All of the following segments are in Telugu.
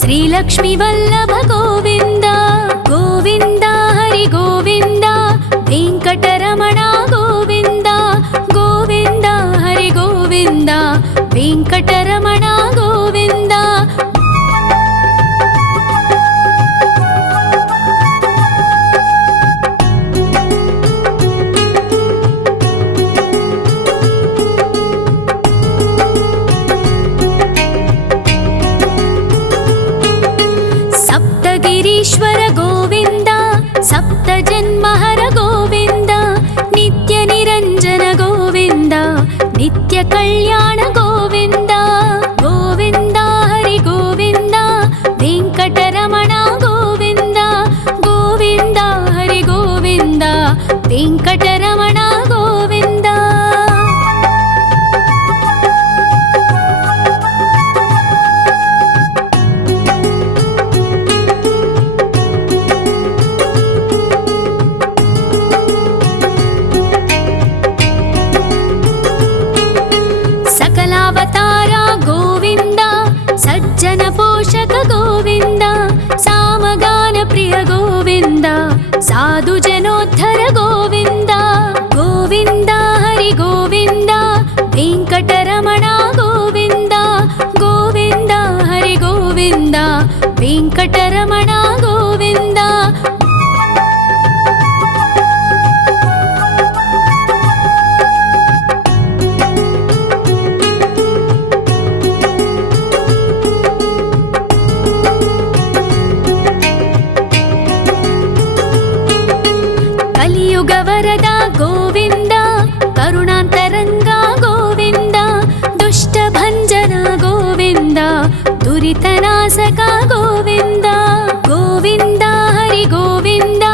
श्रीलक्ष्मी वल्लभ गोविन्द गोविन्द हरि गोविन्द वेङ्कटरमण गोविन्द गोविन्द हरि गोविन्द वेङ्कटरमण गोविन्द ईश्वर गोविन्द सप्तजन्महर गोविन्द नित्य निरञ्जन गोविन्द नित्य कल्याण गोविन्द गोविन्द हरि गोविन्द वेङ्कटरमण गोविन्द गोविन्द हरि गोविन्द वेङ्कटरमण गोविन्द सकलावतारा गोविन्द सज्जन पोषक गोविन्द सामगान प्रिय गोविन्द साधु जनोद्धर गोविन्द गोविन्द हरि गोविन्द वेङ्कटरमण गोविन्द गोविन्द हरि गोविन्द वेङ्कटरमण गोविन्द वरद गोविन्द करुणान्तरङ्गा गोविन्द दुष्टभञ्जन गोविन्द दुरितनाशक गोविन्द गोविन्द हरि गोविन्द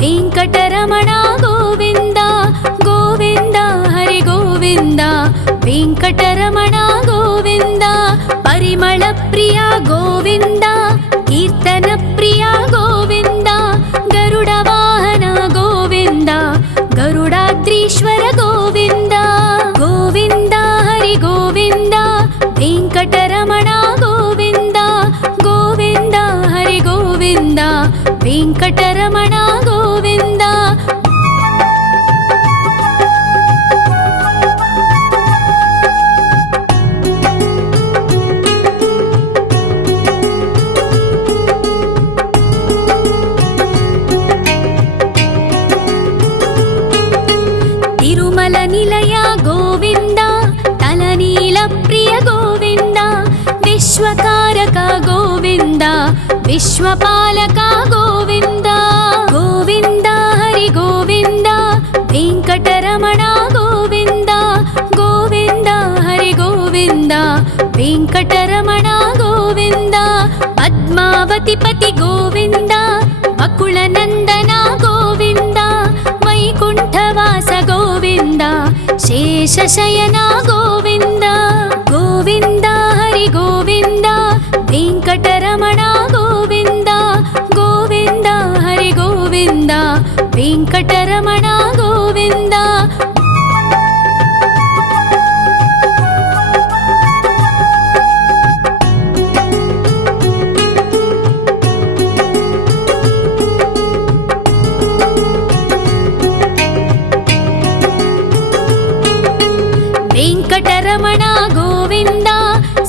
वेङ्कटरमण गोविन्द गोविन्द हरि गोविन्द वेङ्कटरमण गोविन्द परिमल प्रिय गोविन्द कीर्तन प्रिय गोविन्द गरुड वाहन गोविन्द गरुडाद्रीश्वर गोविन्द गोविन्द हरि गोविन्द वेङ्कटरमण गोविन्द गोविन्द हरि गोविन्द वेङ्कटरमण गोविन्द तिरुमल निलय गोविन्द तलनील प्रिय गोविन्द विश्वकारक गोविन्द विश्वपालक गोविन्द गोविन्द हरि गोविन्द वेङ्कटरमण गोविन्द गोविन्द हरि गोविन्द वेङ्कटरमण गोविन्द पद्मावती पति गोविन्द बकुलनन्दन गोविन्द वैकुण्ठवास गोविन्द शेषशयन गोविन्द गोविन्द हरि गोविन्द वेङ्कटरमण गोविन्द गोविन्द हरि गोविन्द वेङ्कटरमण गोविन्द वेङ्कटरमण गोविन्द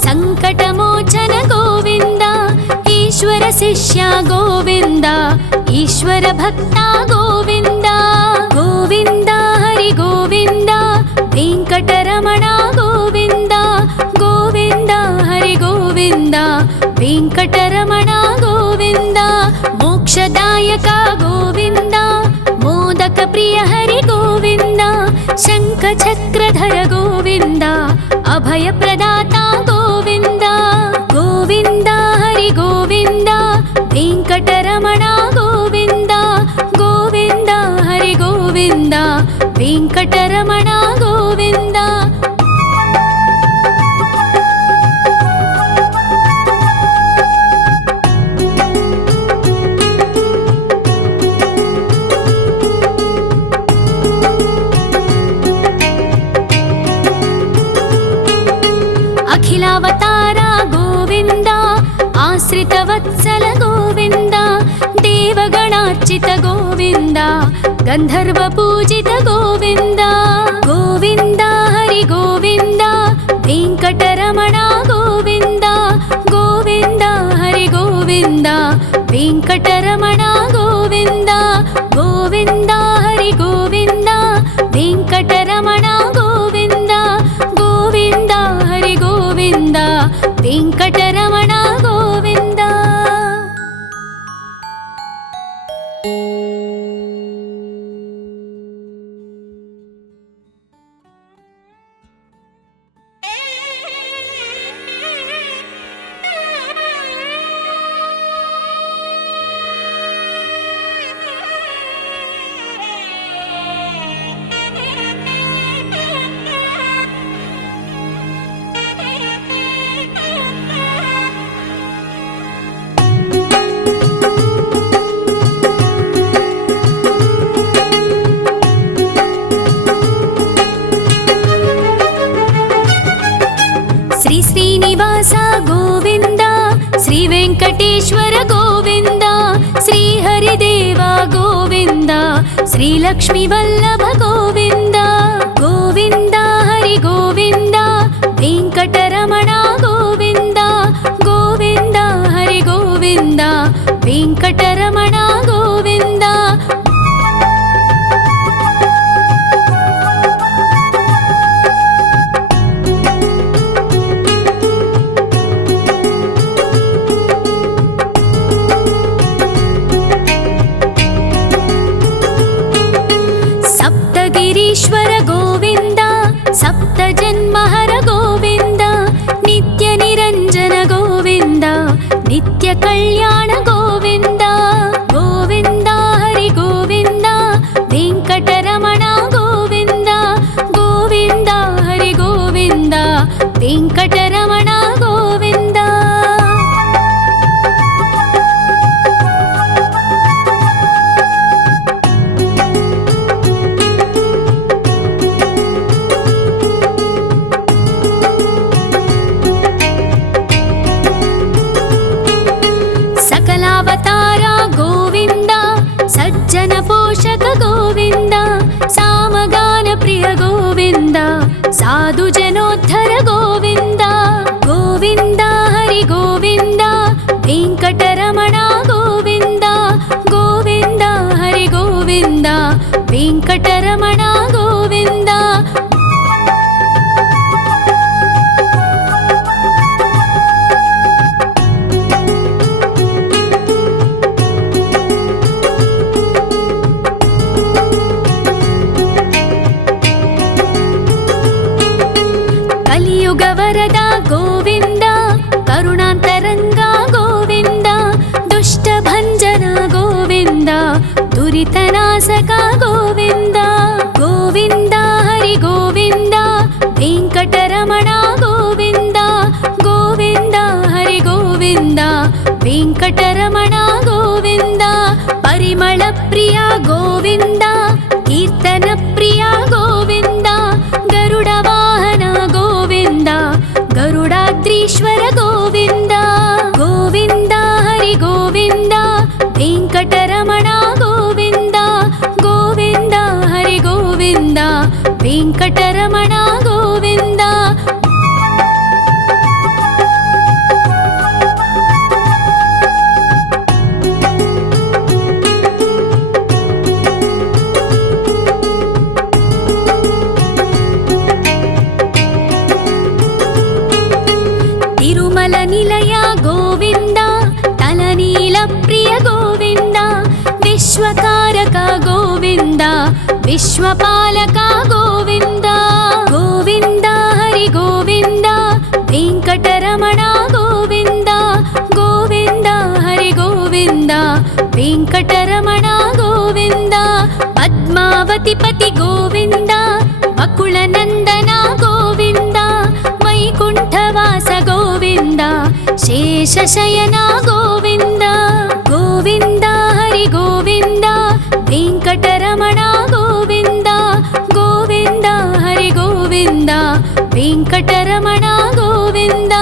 सङ्कटमोचन गोविन्द ईश्वर शिष्य गोविन्द ईश्वर भक्त गोविन्द गोविन्द हरि गोविन्द वेङ्कटरमण गोविन्द गोविन्द हरि गोविन्द वेङ्कटरमण गोविन्द मोक्षदायक गोविन्द मोदक प्रिय हरि गोविन्द शङ्खचक्रधर गोविन्द अभय प्रदाता गोविन्द गोविन्द हरि गोविन्द वेङ्कटरमण गोविन्द गोविन्द हरि गोविन्द वेङ्कटरमण गोविन्द आश्रितवत्सल गोविन्द देवगणार्चित गोविन्द गन्धर्वपूजित गोविन्द गोविन्द हरि गोविन्द वेङ्कटरमण गोविन्द गोविन्द हरि गोविन्द वेङ्कटरमण गोविन्द गोविन्द हरि गोविन्द वेङ्कटरमण गोविन्द गोविन्द हरि गोविन्द वेङ्कटरमण गोविन्द। श्री श्रीनिवास गोविन्द श्री वेङ्कटेश्वर गोविन्द श्री हरिदेव गोविन्द श्री लक्ष्मीवल्लभ गोविन्द गोविन्द हरि गोविन्द वेङ्कटरमण गोविन्द गोविन्द हरि गोविन्द वेङ्कटरमण गोविन्द। सप्तगिरीश्वर गोविन्द सप्तजन्महर गोविन्द नित्यनिरञ्जन गोविन्द नित्यकल्याण गोविन्द गोविन्द हरि गोविन्द वेङ्कटरमण गोविन्द गोविन्द हरि गोविन्द वेङ्कटरमण गोविन्द। सकलावतार गोविन्द सज्जन पोषक गोविन्द सामगान प्रिय गोविन्द साधु जनोद्धर गोविन्द गोविन्द हरि गोविन्द वेङ्कटरमण गोविन्द गोविन्द हरि गोविन्द वेङ्कटरमण गोविन्द। कलियुगवरद गोविन्द करुणान्तरङ्ग गोविन्द दुष्टभञ्जन गोविन्द दुरितनाशक गोविन्द गोविन्द हरि गोविन्द वेङ्कटरमण गोविन्द गोविन्द हरि गोविन्द वेङ्कटरमण गोविन्द। परिमलप्रिय गोविन्द कीर्तनप्रिय गोविन्द गरुडवाहन गोविन्द गरुडाद्रीश्वर गोविन्द गोविन्द हरि गोविन्द वेङ्कटरमण गोविन्द गोविन्द हरि गोविन्द वेङ्कटरमण गोविन्द। तिरुमल निलय गोविन्द तलनील प्रिय गोविन्द विश्वकारक गोविन्द विश्वपालक गोविन्द गोविन्द हरि गोविन्द वेङ्कटरमण गोविन्द गोविन्द हरि गोविन्द वेङ्कटरमण गोविन्द। पद्मावतिपति गोविन्द वकुलनन्दन गोविन्द वैकुण्ठवास गोविन्द शेषशयन गोविन्द गोविन्द हरि गोविन्द वेङ्कटरमण गोविन्द गोविन्द हरि गोविन्द वेङ्कटरमण गोविन्द।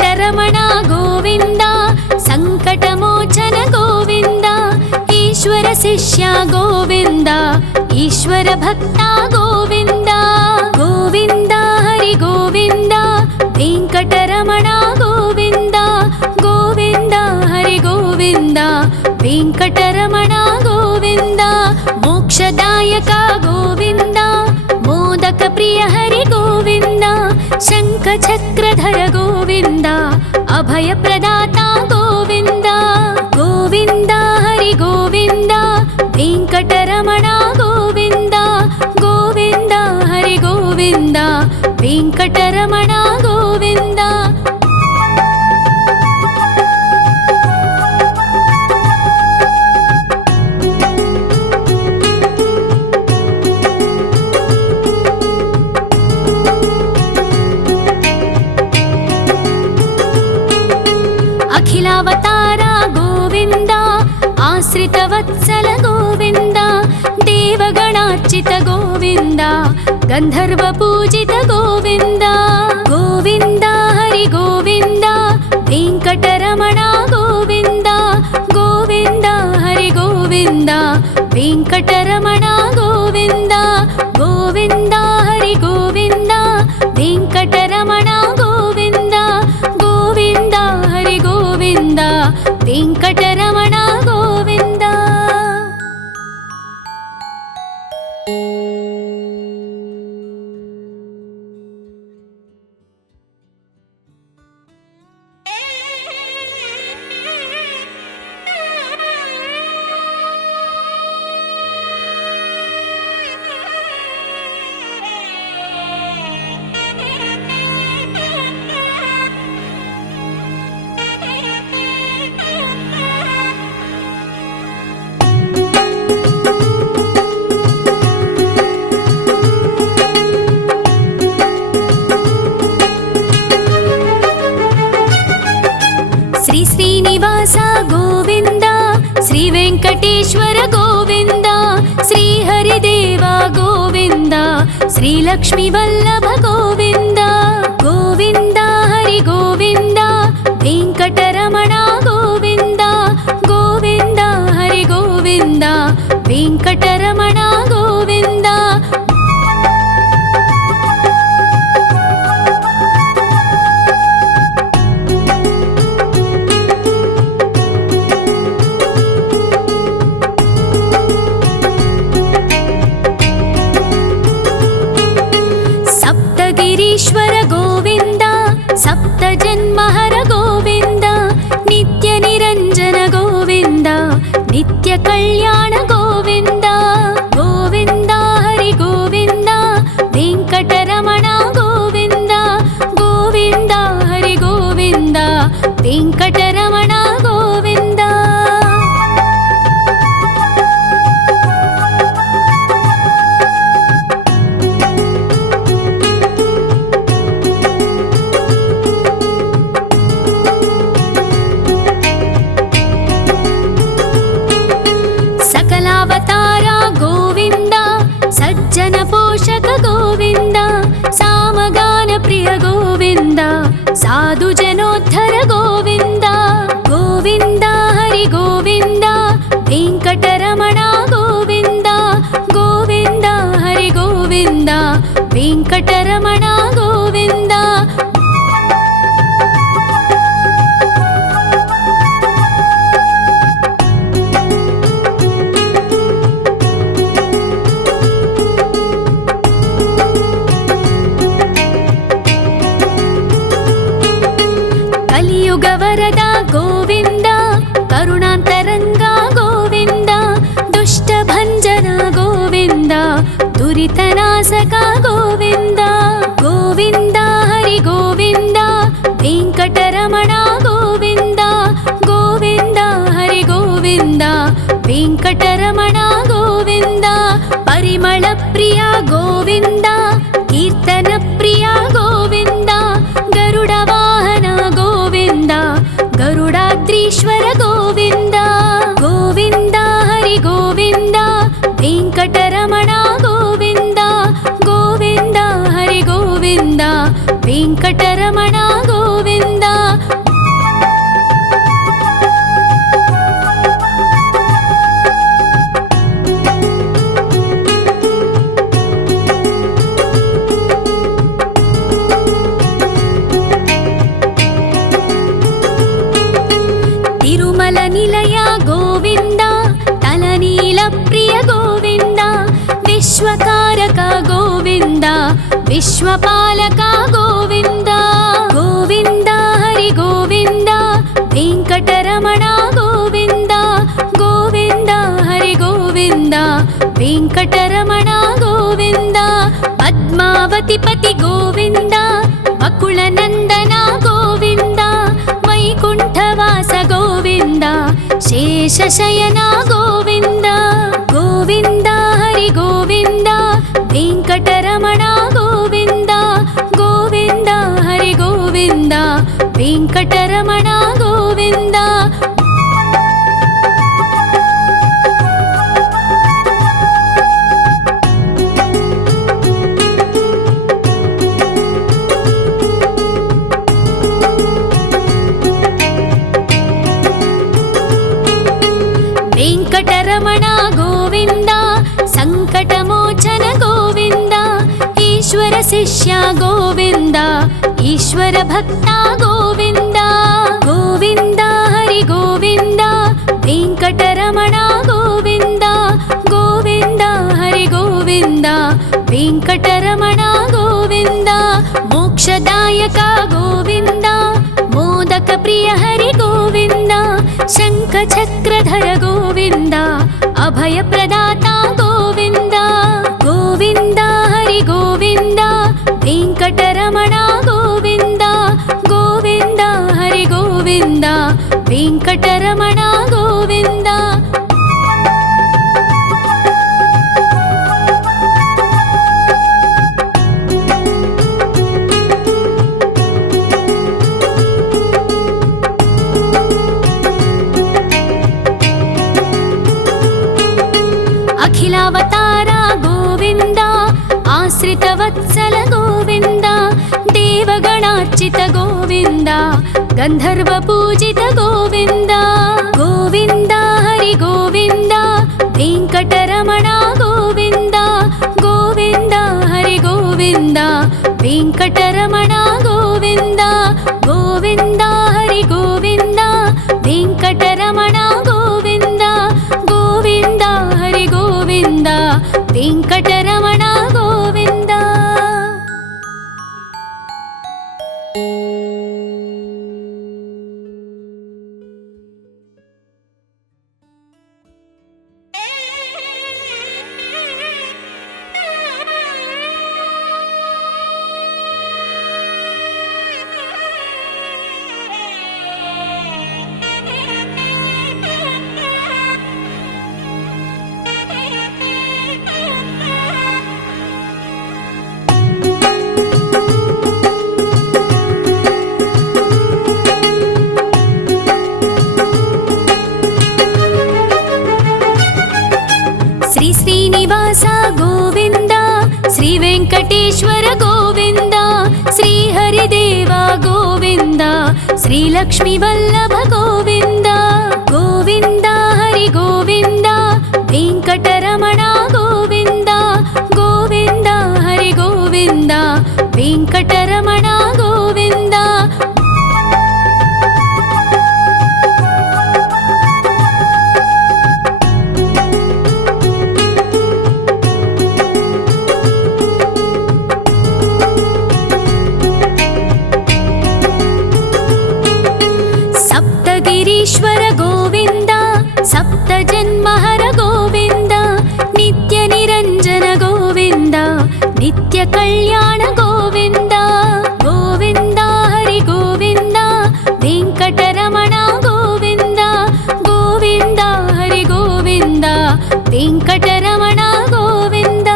వెంకటరమణ గోవింద సంకటమోచన గోవింద ఈశ్వర శిష్య గోవింద ఈశ్వర భక్త గోవింద గోవింద హరి గోవింద వెంకటరమణ గోవింద గోవింద హరి గోవింద వెంకటరమణ గోవింద మోక్షదాయక గోవింద మోదక ప్రియ హరి గోవింద శంఖ చక్రధర గోవింద అభయ ప్రదాత గోవింద గోవింద హరి గోవింద వెంకటరమణ గోవింద గోవింద హరి గోవింద వెంకటరమణ గోవింద అఖిలావతార గోవింద ఆశ్రితవత్సల గోవింద దేవగణార్చిత గోవింద గంధర్వ పూజిత గోవింద గోవింద హరి గోవింద వెంకటరమణ గోవింద గోవింద హరి గోవింద వెంకటరమణ గోవింద గోవింద హరి గోవింద వెంకటరమణ గోవింద గోవింద హరి గోవింద వెంకటరమణ గోవింద శ్రీ శ్రీనివాస గోవింద శ్రీ వెంకటేశ్వర గోవింద శ్రీ హరిదేవ గోవింద శ్రీ లక్ష్మీ వల్లభ గోవింద గోవింద హరి గోవింద వెంకటరమణ గోవింద గోవింద హరి గోవింద వెంకటరమణ గోవింద సప్తగిరీశ్వర గోవింద సప్త జన్మహర గోవింద నిత్య నిరంజన గోవింద నిత్య కళ్యాణ గోవింద గోవింద హరి గోవింద వెంకటరమణ గోవింద గోవింద హరి గోవింద వెంకటరమణ గోవింద సకలావతార గోవింద సజ్జన పోషక గోవింద సామగాన ప్రియ గోవింద సాధు జనోద్ధర గోవింద గోవింద హరి గోవింద వెంకటరమణ గోవింద గోవింద హరి గోవింద వెంకటరమణ గోవింద కలియుగ వరద గోవింద కరుణాంతరంగ గోవింద దుష్ట భంజన గోవింద దురితనాశక గోవింద గోవింద హరి గోవింద వెంకటరమణ గోవింద గోవింద హరి గోవింద వెంకటరమణ గోవింద పరిమళ ప్రియ గోవింద కీర్తన ప్రియ గోవింద గరుడ వాహన గోవింద గరుడాద్రీశ్వర గోవింద గోవింద హరి గోవింద వెంకటరమణ గోవింద గోవింద హరి గోవింద వెంకటరమణ గోవింద विश्वकारक गोविन्द विश्वपालक गोविन्द गोविन्द हरि गोविन्द वेङ्कटरमण गोविन्द गोविन्द हरि गोविन्द वेङ्कटरमण गोविन्द पद्मावतिपति गोविन्द वकुलनन्दन गोविन्द वैकुण्ठवास गोविन्द शेषशयन गोविन्द गोविन्द हरि गोविन्द वेङ्कटरमण गोविन्द गोविन्द हरि गोविन्द वेङ्कटरमण गोविन्द वेङ्कटरमण गोविन्द सङ्कटमोचन गोविन्द ईश्वर शिष्य गोविन्द ईश्वर भक्त गोविन्द गोविन्द हरि गोविन्द वेङ्कटरमण गोविन्द गोविन्द हरि गोविन्द वेङ्कटरमण गोविन्द मोक्षदायक गोविन्द मोदक प्रिय हरि गोविन्द शङ्खचक्रधर गोविन्द अभयप्रदाता गोविन्द गोविन्द हरि गोविन्द वेङ्कटरमण गोविन्द गोविन्द हरि गोविन्द वेङ्कटरमण गोविन्द अखिलावतार गोविन्द आश्रितवत्सल गोविन्द देवगणार्चित गोविन्द गन्धर्वपूजित गोविन्द गोविन्द हरि गोविन्द वेङ्कटरमण गोविन्द गोविन्द हरि गोविन्द वेङ्कटरमण गोविन्द गोविन्द हरि गोविन्द वेङ्कटरमण गोविन्द गोविन्द हरि गोविन्द वेङ्कटरमण गोविन्द श्री श्रीनिवास गोविन्द श्री वेङ्कटेश्वर गोविन्द श्री हरिदेव गोविन्द श्री लक्ष्मीवल्लभ गोविन्द गोविन्द हरि गोविन्द वेङ्कटरमण गोविन्द गोविन्द हरि गोविन्द वेङ्कटरमण गोविन्द सप्तगिरीश्वर गोविन्द सप्तजन्महर गोविन्द नित्यनिरञ्जन गोविन्द नित्यकल्याण गोविन्द गोविन्द हरि गोविन्द वेङ्कटरमण गोविन्द गोविन्द हरि गोविन्द वेङ्कटरमण गोविन्द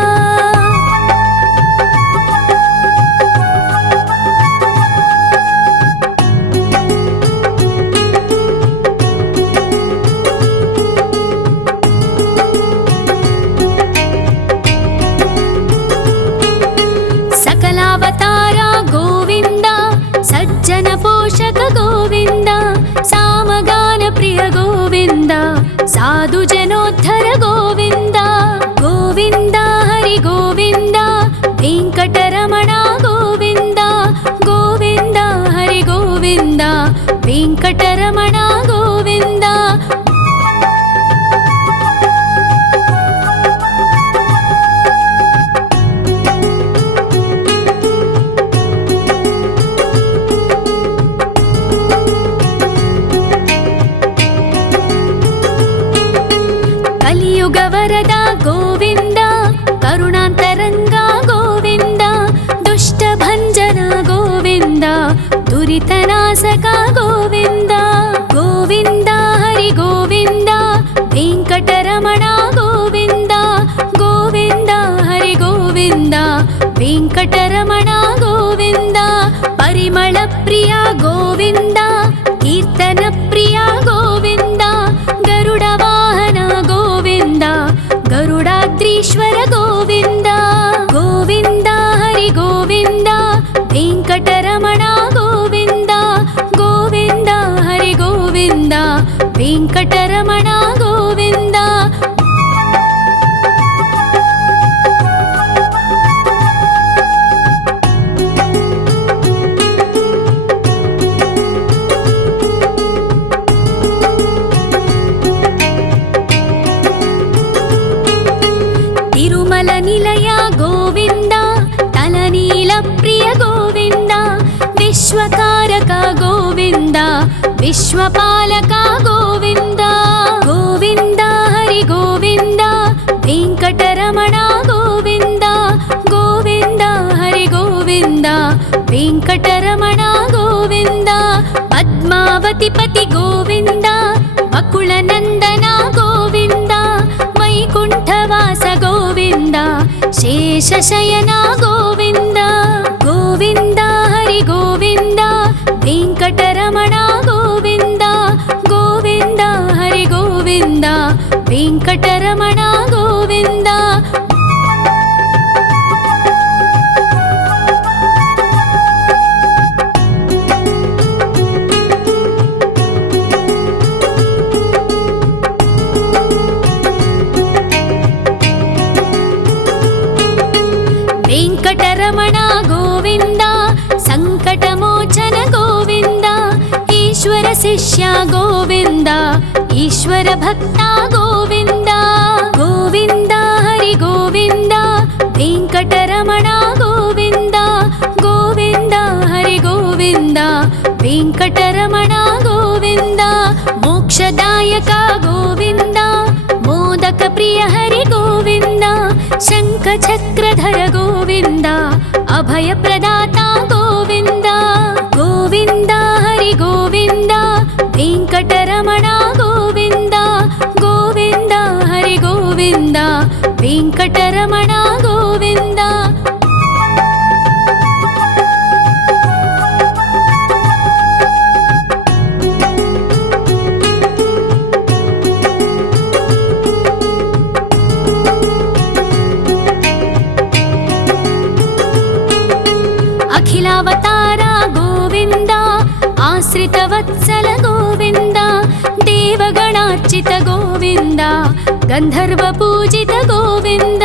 सकलावतार गोविन्द सज्जन पोषक गोविन्द सामगान प्रिय गोविन्द साधु जनोद्धर गोविन्द गोविन्द हरि गोविन्द वेङ्कटरमण गोविन्द गोविन्द हरि गोविन्द वेङ्कटरमण गोविन्द ಕಲಿಯುಗವರದ ಗೋವಿಂದ ಕರುಣಾಂತರಂಗ ಗೋವಿಂದ ದುಷ್ಟಭಂಜನ ಗೋವಿಂದ ದುರಿತನಾಶಕ ಗೋವಿಂದ ಗೋವಿಂದ ಹರಿ ಗೋವಿಂದ ವೆಂಕಟರಮಣ ಗೋವಿಂದ ಗೋವಿಂದ ಹರಿ ಗೋವಿಂದ ವೆಂಕಟರಮಣ ಗೋವಿಂದ ಪರಿಮಳ ಪ್ರಿಯ ಗೋವಿಂದ ಕೀರ್ತನ ಪ್ರಿಯ ಗೋವಿಂದ ಗರುಡ ವಾಹನ ಗೋವಿಂದ ಗರುಡಾದ್ರೀಶ್ವರ ಗೋವಿಂದ ಗೋವಿಂದ ಹರಿ ಗೋವಿಂದ ವೆಂಕಟರಮಣ ಗೋವಿಂದ ಗೋವಿಂದ ಹರಿ ಗೋವಿಂದ ವೆಂಕಟರಮಣ ಗೋವಿಂದ ತಿರುಮಲ ನಿಲಯ ಗೋವಿಂದ ತಲನೀಲ ಪ್ರಿಯ ಗೋವಿಂದ ವಿಶ್ವಕಾರಕ ಗೋವಿಂದ ವಿಶ್ವಪಾಲಕ ಗೋವಿಂದ ಗೋವಿಂದ ಹರಿ ಗೋವಿಂದ ವೆಂಕಟರಮಣ ಗೋವಿಂದ ಗೋವಿಂದ ಹರಿ ಗೋವಿಂದ ವೆಂಕಟರಮಣ ಗೋವಿಂದ ಪದ್ಮಾವತಿ ಪತಿ ಗೋವಿಂದ ವಕುಳನಂದನ ಗೋವಿಂದ ವೈಕುಂಠವಾಸ ಗೋವಿಂದ ಶೇಷಶಯನ ಗೋವಿಂದ ಗೋವಿಂದ ಹರಿ ಗೋವಿಂದ ವೆಂಕಟರಮಣ ಗೋವಿಂದ ಗೋವಿಂದ ಹರಿ ಗೋವಿಂದ ವೆಂಕಟರಮಣ ಗೋವಿಂದ ವೆಂಕಟರಮಣ ಗೋವಿಂದ ಸಂಕಟಮೋಚನ ಗೋವಿಂದ ಈಶ್ವರ ಶಿಷ್ಯ ಗೋವಿಂದ ಈಶ್ವರ ಭಕ್ತ ಗೋವಿಂದ ಗೋವಿಂದ ಹರಿ ಗೋವಿಂದ ವೆಂಕಟರಮಣ ಗೋವಿಂದ ಗೋವಿಂದ ಹರಿ ಗೋವಿಂದ ವೆಂಕಟರಮಣ ಗೋವಿಂದ ಮೋಕ್ಷದಾಯಕ ಗೋವಿಂದ ಮೋದಕ ಪ್ರಿಯ ಹರಿ ಗೋವಿಂದ ಶಂಖ ಚಕ್ರಧರ ಗೋವಿಂದ ಅಭಯ ಪ್ರದಾತ ಗೋವಿಂದ ಗೋವಿಂದ ಹರಿ ಗೋವಿಂದ ವೆಂಕಟರಮಣ ಗೋವಿಂದ ಗೋವಿಂದ ಹರಿ ಗೋವಿಂದ ವೆಂಕಟರಮಣ ಗೋವಿಂದ ಅಖಿಲಾವತಾರ ಗೋವಿಂದ ಆಶ್ರಿತ ವತ್ಸಲ ಗೋವಿಂದ ದೇವಗಣಾರ್ಚಿತ ಗೋವಿಂದ ಗಂಧರ್ವ ಪೂಜಿತ ಗೋವಿಂದ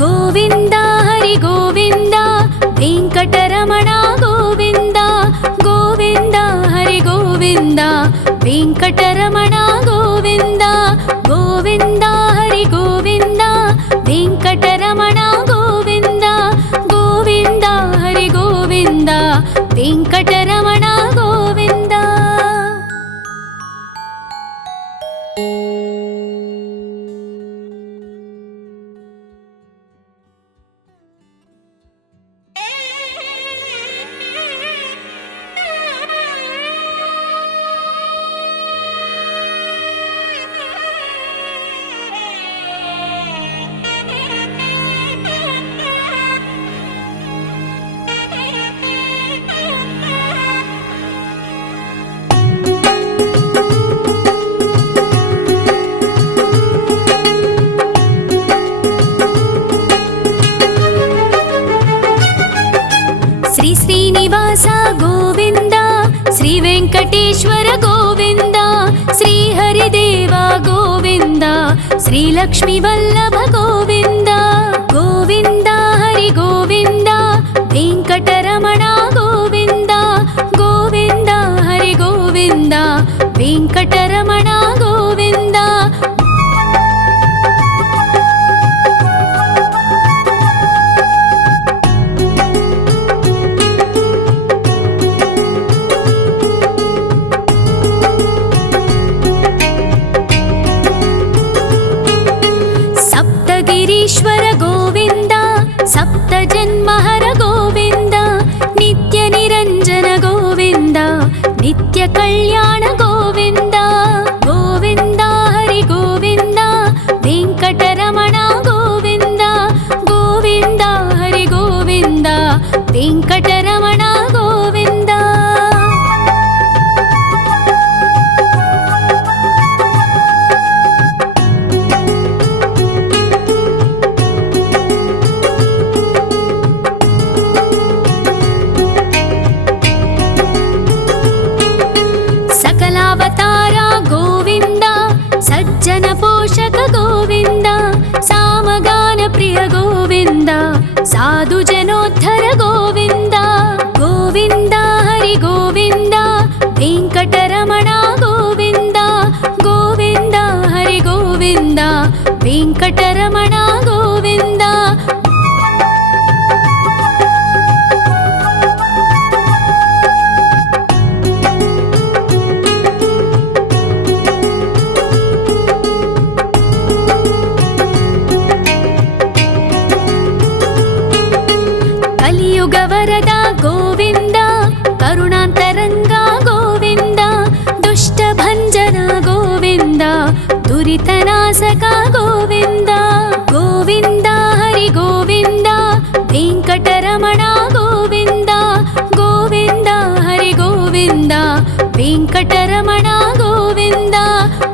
ಗೋವಿಂದ ಹರಿ ಗೋವಿಂದ ವೆಂಕಟರಮಣ ಗೋವಿಂದ ಗೋವಿಂದ ಹರಿ ಗೋವಿಂದ ವೆಂಕಟರಮಣ ಗೋವಿಂದ ಗೋವಿಂದ ಹರಿ ಗೋವಿಂದ ವೆಂಕಟರಮಣ ಗೋವಿಂದ ಗೋವಿಂದ ಹರಿ ಗೋವಿಂದ ವೆಂಕಟರಮಣ ಗೋವಿಂದ ಶ್ರೀ ಶ್ರೀನಿವಾಸ ಗೋವಿಂದ ಶ್ರೀ ವೆಂಕಟೇಶ್ವರ ಗೋವಿಂದ ಶ್ರೀ ಹರಿದೇವ ಗೋವಿಂದ ಶ್ರೀ ಲಕ್ಷ್ಮೀ ವಲ್ಲಭ ಗೋವಿಂದ ಗೋವಿಂದ ಹರಿ ಗೋವಿಂದ ವೆಂಕಟರಮಣ ಗೋವಿಂದ ಗೋವಿಂದ ಹರಿ ಗೋವಿಂದ ವೆಂಕಟರಮಣ ಗೋವಿಂದ ಕಲ್ಯಾಣ ಗೋವಿಂದ ಗೋವಿಂದ ಹರಿ ಗೋವಿಂದ ವೆಂಕಟರಮಣ ಗೋವಿಂದ ಗೋವಿಂದ ಹರಿ ಗೋವಿಂದ ವೆಂಕಟರಮಣ ಗೋವಿಂದ. ಸಕಲಾವತಾರ ಗೋವಿಂದ ಸಜ್ಜನ ಪೋಷಕ ಗೋವಿಂದ ಸಾಮಗಾನ ಪ್ರಿಯ ಗೋವಿಂದ ಸಾಧು ಜನೋದ್ಧರ ಗೋವಿಂದ ಗೋವಿಂದ ಹರಿ ಗೋವಿಂದ ವೆಂಕಟರಮಣ ಗೋವಿಂದ ಗೋವಿಂದ ಹರಿ ಗೋವಿಂದ ವೆಂಕಟರಮಣ ಗೋವಿಂದ. ಕಲಿಯುಗ ವರದ ಗೋವಿಂದ ಕರುಣಾಂತರಂಗ ಗೋವಿಂದ ದುಷ್ಟ ಭಂಜನ ಗೋವಿಂದ ದುರಿತನಾಸಕ ಗೋವಿಂದ ಗೋವಿಂದ ಹರಿ ಗೋವಿಂದ ವೆಂಕಟರಮಣ ಗೋವಿಂದ ಗೋವಿಂದ ಹರಿ ಗೋವಿಂದ ವೆಂಕಟರಮಣ ಗೋವಿಂದ.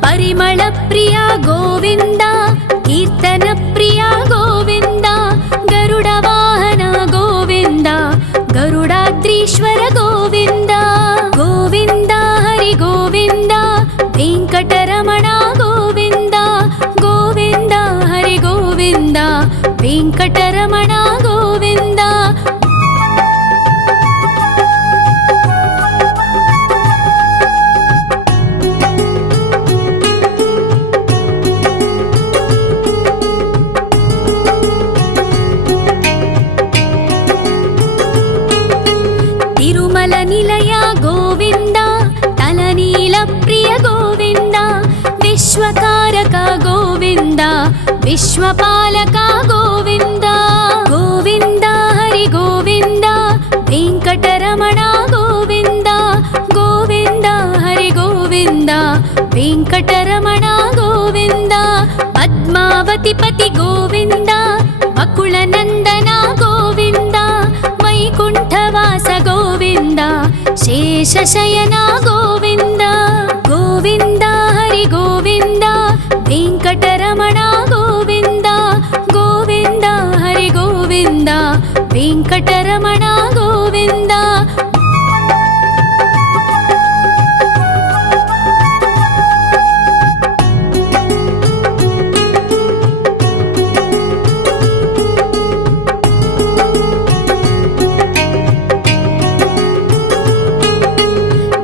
ಪರಿಮಳ ಪ್ರಿಯ ಗೋವಿಂದ ಕೀರ್ತನ ಪ್ರಿಯ ಗೋವಿಂದ ಗರುಡ ವಾಹನ ಗೋವಿಂದ ಗರುಡಾದ್ರೀಶ್ವರ ಗೋವಿಂದ ಗೋವಿಂದ ಹರಿ ಗೋವಿಂದ ವೆಂಕಟರಮಣ ಗೋವಿಂದ ಗೋವಿಂದ ಹರಿ ಗೋವಿಂದ ವೆಂಕಟರಮಣ ಗೋವಿಂದ. ತಿರುಮಲ ನಿಲಯ ಗೋವಿಂದ ತಲನೀಲ ಪ್ರಿಯ ಗೋವಿಂದ ವಿಶ್ವಕಾರಕ ಗೋವಿಂದ ವಿಶ್ವಪಾಲಕ ಗೋವಿಂದ ಗೋವಿಂದ ಹರಿ ಗೋವಿಂದ ವೆಂಕಟರಮಣ ಗೋವಿಂದ ಗೋವಿಂದ ಹರಿ ಗೋವಿಂದ ವೆಂಕಟರಮಣ ಗೋವಿಂದ. ಪದ್ಮಾವತಿ ಪತಿ ಗೋವಿಂದ ಬಕುಳ ನಂದನ ಗೋವಿಂದ ವೈಕುಂಠವಾಸ ಗೋವಿಂದ ಶೇಷಶಯನ ಗೋವಿಂದ ಗೋವಿಂದ ಹರಿ ಗೋವಿಂದ ವೆಂಕಟರಮಣ ಗೋವಿಂದ ಗೋವಿಂದ ಹರಿ ಗೋವಿಂದ ವೆಂಕಟರಮಣ ಗೋವಿಂದ.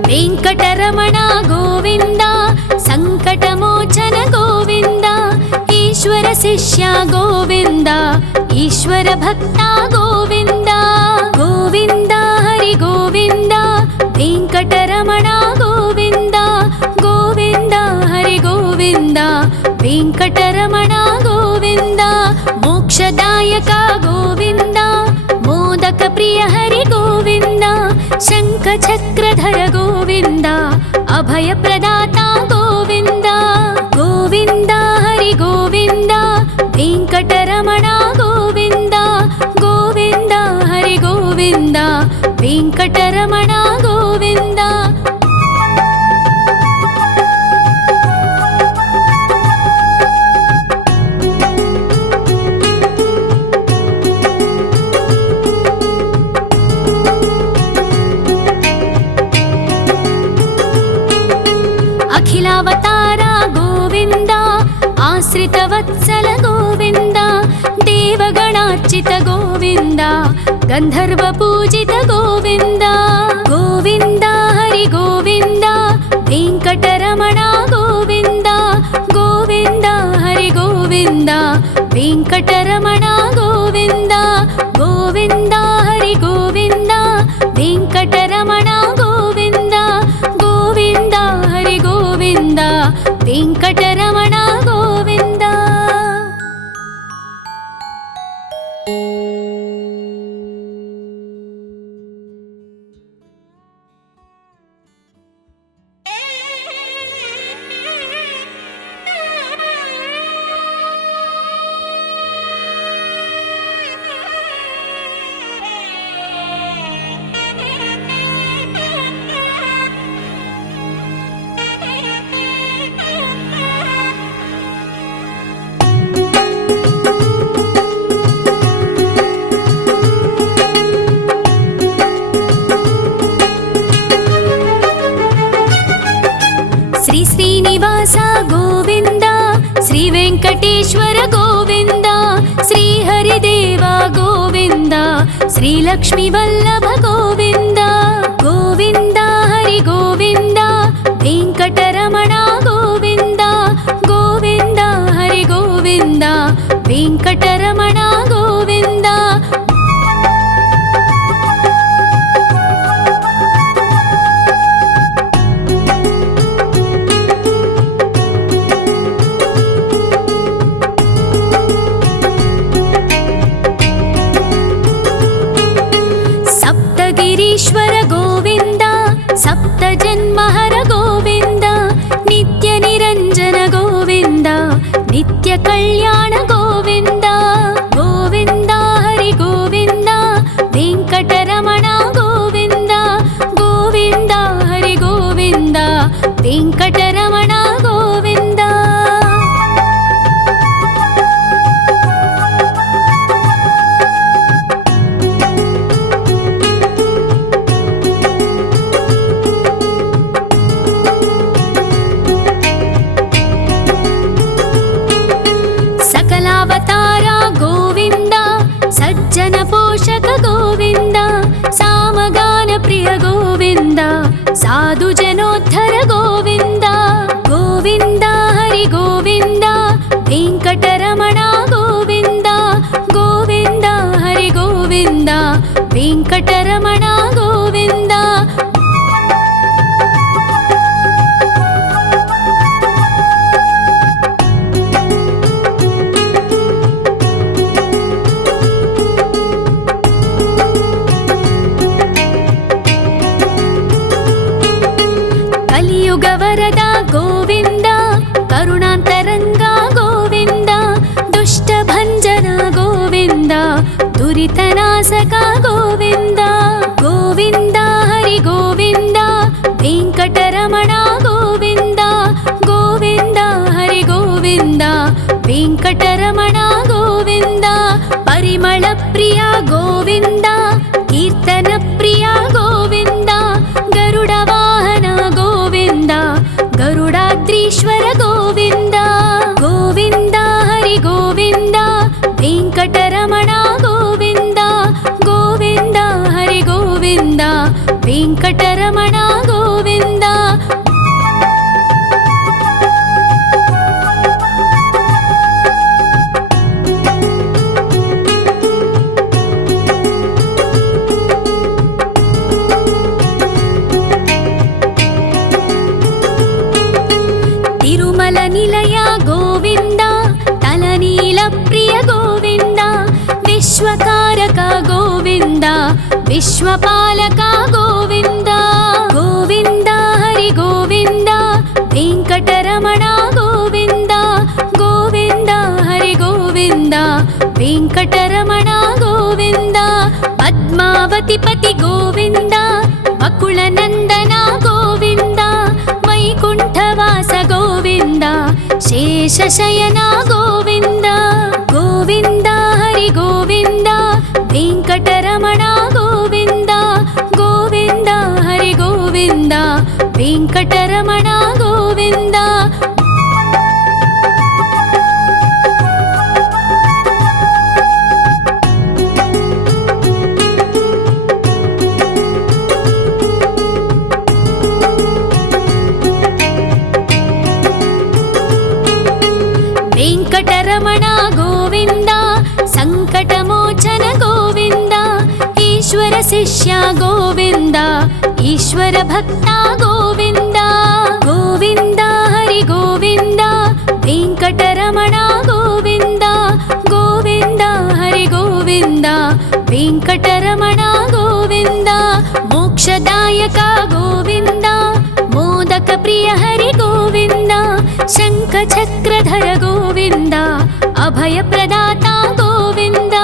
ವೆಂಕಟರಮಣ ಗೋವಿಂದ ಸಂಕಟಮೋಚನ ಗೋವಿಂದ ಈಶ್ವರ ಶಿಷ್ಯ ಗೋವಿಂದ ಈಶ್ವರ ಭಕ್ತ ಗೋವಿಂದ ಗೋವಿಂದ ಹರಿ ಗೋವಿಂದ ವೆಂಕಟರಮಣ ಗೋವಿಂದ ಗೋವಿಂದ ಹರಿ ಗೋವಿಂದ ವೆಂಕಟರಮಣ ಗೋವಿಂದ. ಮೋಕ್ಷದಾಯಕ ಗೋವಿಂದ ಮೋದಕ ಪ್ರಿಯ ಹರಿ ಗೋವಿಂದ ಶಂಖ ಚಕ್ರಧರ ಗೋವಿಂದ ಅಭಯ ಪ್ರದಾತ ಗೋವಿಂದ ಗೋವಿಂದ ಹರಿ ಗೋವಿಂದ ವೆಂಕಟರಮಣ ಗೋವಿಂದ ಗೋವಿಂದ ಹರಿ ಗೋವಿಂದ ವೆಂಕಟರಮಣ ಗೋವಿಂದ. ಅಖಿಲಾವತಾರ ಗೋವಿಂದ ಆಶ್ರಿತ ವತ್ಸಲ ಗೋವಿಂದ ದೇವಗಣಾರ್ಚಿತ ಗೋವಿಂದ ಗಂಧರ್ವ ಪೂಜಿತ ಗೋವಿಂದ ಗೋವಿಂದ ಹರಿ ಗೋವಿಂದ ವೆಂಕಟರಮಣ ಗೋವಿಂದ ಗೋವಿಂದ ಹರಿ ಗೋವಿಂದ ವೆಂಕಟರಮಣ ಗೋವಿಂದ ಗೋವಿಂದ ಹರಿ ಗೋವಿಂದ ವೆಂಕಟರಮಣ ಗೋವಿಂದ ಗೋವಿಂದ ಹರಿ ಗೋವಿಂದ ವೆಂಕಟರಮಣ ಗೋವಿಂದ. శ్రీనివాస గోవింద శ్రీ వెంకటేశ్వర గోవింద శ్రీహరిదేవ గోవింద శ్రీలక్ష్మీ వల్లభ గోవింద గోవింద హరి గోవింద వెంకటరమణ గోవింద గోవింద హరి గోవింద వెంకటరమణ గోవింద సప్తగిరీశ్వర గోవింద సప్త జన్మహర గోవింద నిత్య నిరంజన గోవింద నిత్య కళ్యాణ గోవింద గోవింద హరి గోవింద వెంకటరమణ గోవింద గోవింద హరి గోవింద వెంకటరమణ గోవింద సకలావతార గోవింద సజ్జన పోషక గోవింద సామగాన ప్రియ గోవింద సాధు జనోద్ధర గోవింద గోవింద హరి గోవింద వెంకటరమణ గోవింద గోవింద హరి గోవింద వెంకటరమణ గోవింద కలియుగ వరద గోవింద కరుణాంతరంగ గోవింద దుష్ట భంజన గోవింద దురితనాశక గోవింద గోవింద హరి గోవింద వెంకటరమణ గోవింద గోవింద హరి గోవింద వెంకటరమణ గోవింద పరిమళ ప్రియ గోవింద కీర్తన ప్రియ గోవింద గరుడ వాహన గోవింద గరుడాద్రీశ్వర గోవింద గోవింద హరి గోవింద వెంకటరమణ గోవింద గోవింద హరి గోవింద వెంకటరమణ గోవింద తిరుమల నిలయ గోవింద తలనీల ప్రియ గోవింద విశ్వకారక గోవింద విశ్వపాలక గోవింద గోవింద హరి గోవింద వెంకటరమణ గోవింద గోవింద హరి గోవింద వెంకటరమణ గోవింద పద్మావతి పతి గోవింద వకుళ నందన గోవింద వైకుంఠవాస గోవింద శేషశయన గోవింద గోవింద హరి గోవింద వెంకటరమణ గోవింద గోవింద హరి గోవింద వెంకటరమణ గోవింద వెంకటరమణ గోవింద సంకటమోచన గోవింద ఈశ్వర శిష్య గోవింద ఈశ్వర భక్త గోవింద గోవింద హరి గోవింద వెంకటరమణ గోవింద గోవింద హరి గోవింద వెంకటరమణ గోవింద మోక్షదాయక గోవింద మోదక ప్రియ హరి గోవింద శంఖ చక్రధర గోవింద అభయ ప్రదాత గోవింద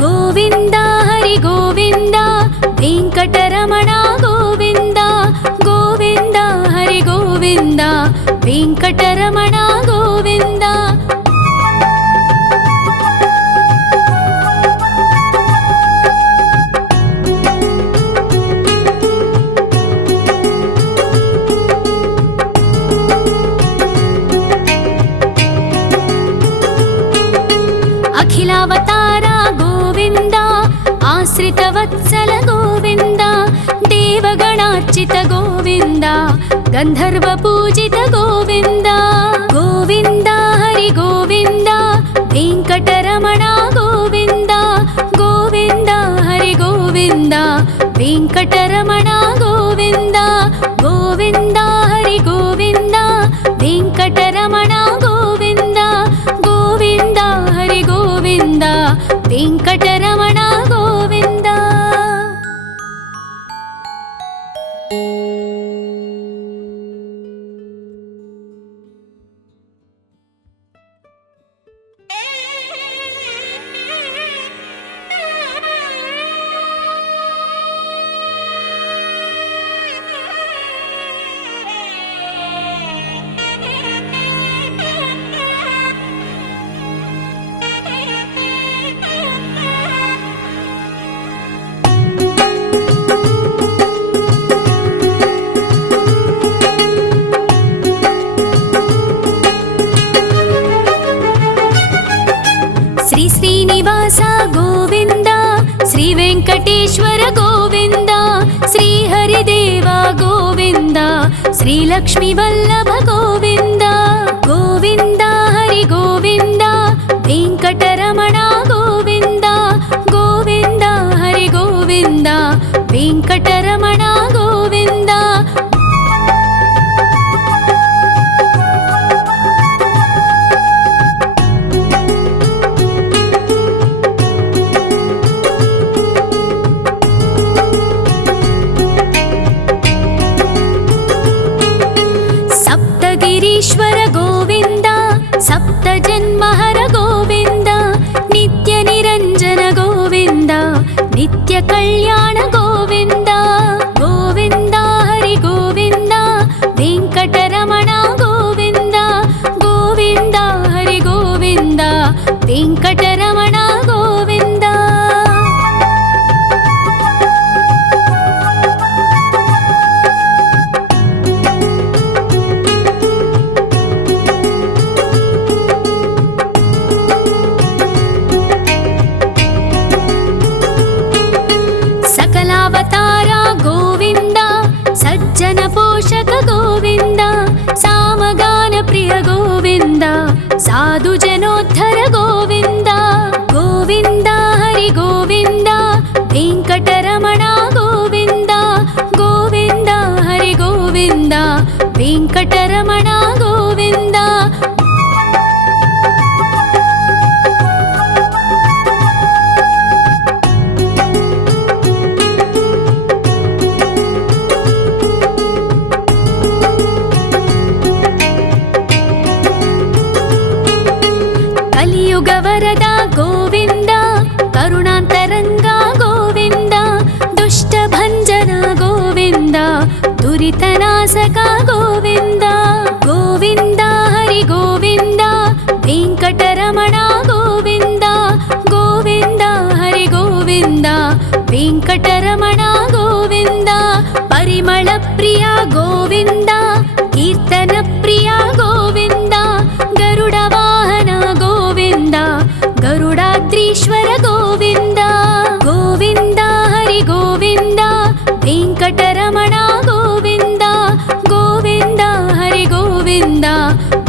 గోవింద హరి గోవింద వెంకటరమణ గోవింద గోవింద హరి గోవింద వెంకటరమణ గోవింద अखिलावतार गोविन्द आश्रितवत्सल गोविन्द देवगणार्चित गोविन्द गन्धर्वपूजित गोविन्द गोविन्द हरि गोविन्द वेङ्कटरमण गोविन्द गोविन्द हरि गोविन्द वेङ्कटरमण गोविन्द गोविन्द हरि गोविन्द वेङ्कटरमण गोविन्द गोविन्द हरि गोविन्द वेङ्कटरमण गोविन्द। श्री श्रीनिवास गोविन्द श्री वेङ्कटेश्वर गोविन्द श्री हरिदेव गोविन्द श्री लक्ष्मीवल्लभ गोविन्द गोविन्द हरि गोविन्द वेङ्कटरमण गोविन्द गोविन्द हरि गोविन्द वेङ्कटरमण गोविन्द। सप्तगिरीश्वर गोविन्द सप्तजन्महर गोविन्द नित्यनिरञ्जन गोविन्द नित्यकल्याण गोविन्द गोविन्द हरि गोविन्द वेङ्कटरमण गोविन्द गोविन्द हरि गोविन्द वेङ्कटरमण गोविन्द। सकलावतार गोविन्द सज्जन पोषक गोविन्द सामगान प्रिय गोविन्द साधु जनोद्धर गोविन्द गोविन्द हरि गोविन्द वेङ्कटरमण गोविन्द गोविन्द हरि गोविन्द वेङ्कटरमण गोविन्द। कलियुग वरद गोविन्द करुणान्तरङ्ग गोविन्द दुष्टभञ्जन गोविन्द दुरितनाशक गोविन्द गोविन्द हरि गोविन्द वेङ्कटरमण गोविन्द गोविन्द हरि गोविन्द वेङ्कटरमण गोविन्द। परिमल प्रिय गोविन्द कीर्तन प्रिय गोविन्द गरुड वाहन गोविन्द गरुडाद्रीश्वर गोविन्द गोविन्द हरि गोविन्द वेङ्कटरमण गोविन्द गोविन्द हरि गोविन्द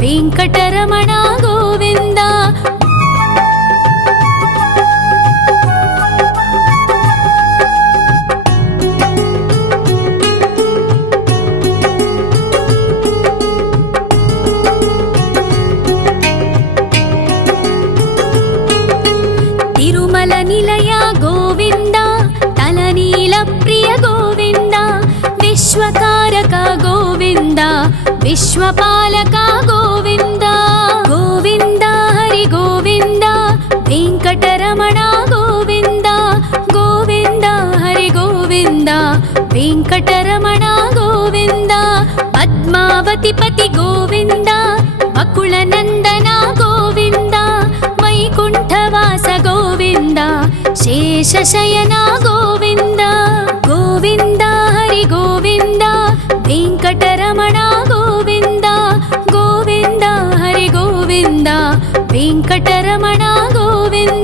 वेङ्कटरमण गोविन्द। तिरुमल निलय गोविन्द तलनील प्रिय गोविन्द विश्वकारक गोविन्द विश्वपालक गोविन्द गोविन्द हरि गोविन्द वेङ्कटरमण गोविन्द गोविन्द हरि गोविन्द वेङ्कटरमण गोविन्द। पद्मावतिपति गोविन्द वकुलनन्दन गोविन्द वैकुण्ठवास गोविन्द शेषशयन गोविन्द गोविन्द हरि गोविन्द वेङ्कटरमण गोविन्द गोविन्द हरि गोविन्द वेङ्कटरमण गोविन्द।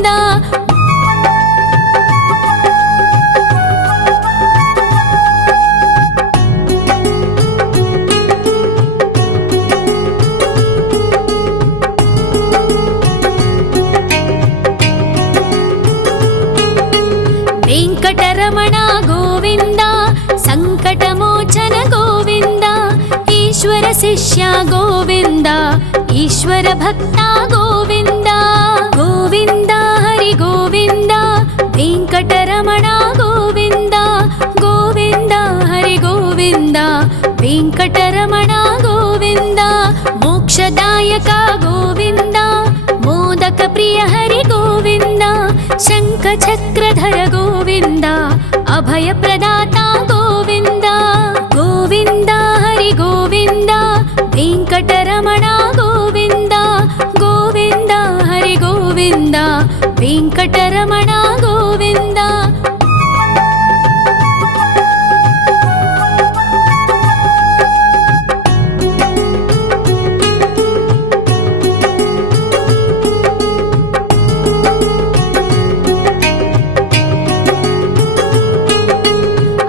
ಈಶ್ವರ ಶಿಷ್ಯ ಗೋವಿಂದ ಈಶ್ವರ ಭಕ್ತ ಗೋವಿಂದ ಗೋವಿಂದ ಹರಿ ಗೋವಿಂದ ವೆಂಕಟರಮಣ ಗೋವಿಂದ ಗೋವಿಂದ ಹರಿ ಗೋವಿಂದ ವೆಂಕಟರಮಣ ಗೋವಿಂದ ಮೋಕ್ಷದಾಯಕ ಗೋವಿಂದ ಮೋದಕ ಪ್ರಿಯ ಹರಿ ಗೋವಿಂದ ಶಂಖ ಚಕ್ರಧರ ಗೋವಿಂದ ಅಭಯ ಪ್ರದಾತ ಗೋವಿಂದ ಗೋವಿಂದ ಹರಿ ಗೋವಿಂದ ವೆಂಕಟರಮಣ ಗೋವಿಂದ ಗೋವಿಂದ ಹರಿ ಗೋವಿಂದ ವೆಂಕಟರಮಣ ಗೋವಿಂದ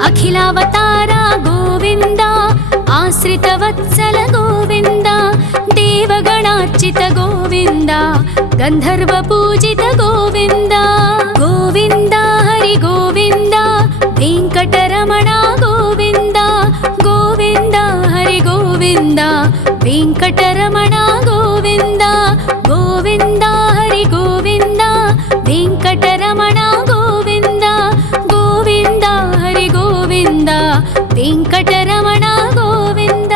ಅಖಿಲಾವತಾರ ಗೋವಿಂದ ಆಶ್ರಿತವತ್ಸಲ ಗೋವಿಂದ ದೇವಗಣಾರ್ಚಿತ ಗೋವಿಂದ ಗಂಧರ್ವ ಪೂಜಿತ ಗೋವಿಂದ ಗೋವಿಂದ ಹರಿ ಗೋವಿಂದ ವೆಂಕಟರಮಣ ಗೋವಿಂದ ಗೋವಿಂದ ಹರಿ ಗೋವಿಂದ ವೆಂಕಟರಮಣ ಗೋವಿಂದ ಗೋವಿಂದ ಹರಿ ಗೋವಿಂದ ವೆಂಕಟರಮಣ ಗೋವಿಂದ ಗೋವಿಂದ ಹರಿ ಗೋವಿಂದ ವೆಂಕಟರಮಣ ಗೋವಿಂದ